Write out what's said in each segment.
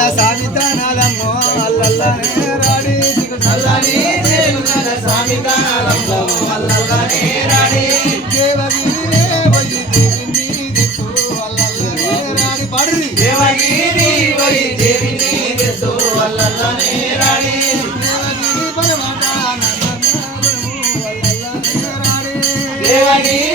నల్ల సామిత నలమ్మో అల్లల్లనే రాడి నల్లని. నేను నల్ల సామిత నలమ్మో అల్లల్లనే రాడి దేవగిరినే పోయి దేవిని దిక్కు అల్లల్లనే రాడి పడి దేవగిరి పోయి దేవిని దిక్కు అల్లల్లనే రాడి దేవగిరి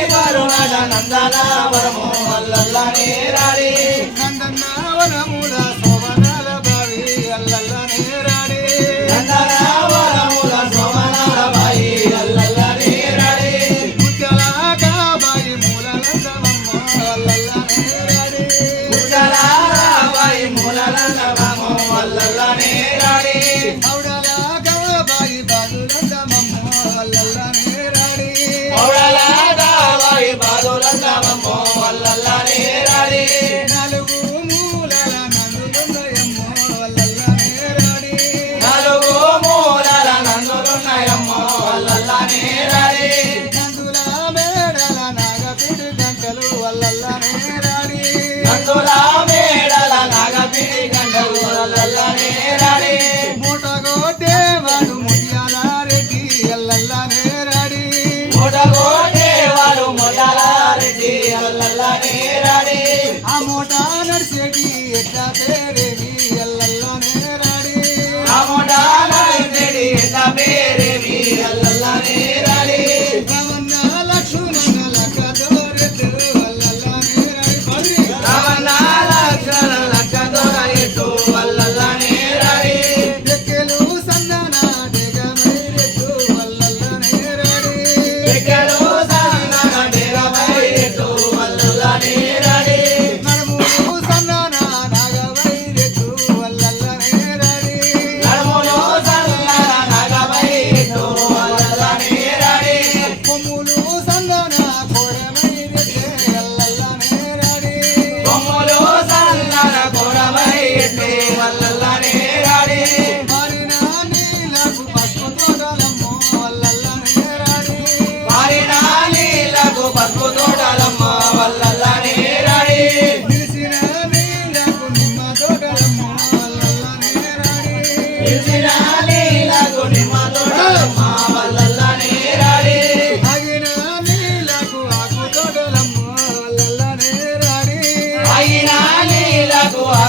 magoar.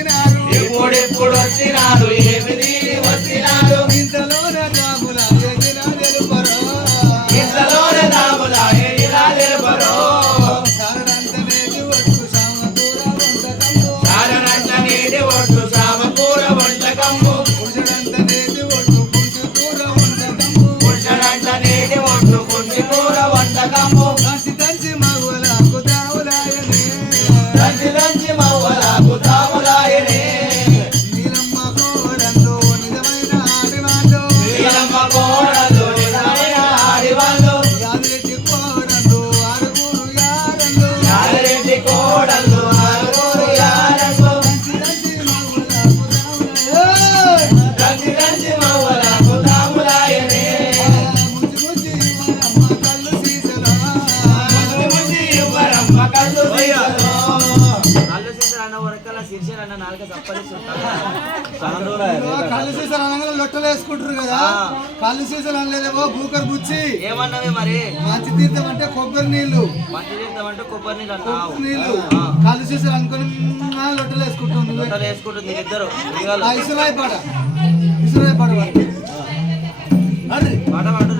వచ్చినారు. ఎప్పుడెప్పుడు వచ్చినారు? ఖాళీ సీసాలు అనగానే లొట్టలు వేసుకుంటారు కదా. ఖాళీ సీసాలు అనలేదేమో బూకర్ బుచ్చి. ఏమన్నావే మరి? మంచి తీర్థం అంటే కొబ్బరి నీళ్ళు మంచి తీర్థం అంటే కొబ్బరి నీళ్ళు కొబ్బరి నీళ్ళు ఖాళీ సీసాలు అనుకుని లొట్టలు వేసుకుంటుంది లొట్టలు వేసుకుంటుంది ఇద్దరు. ఇసురాయి పాట. పాట పాట పాట పాట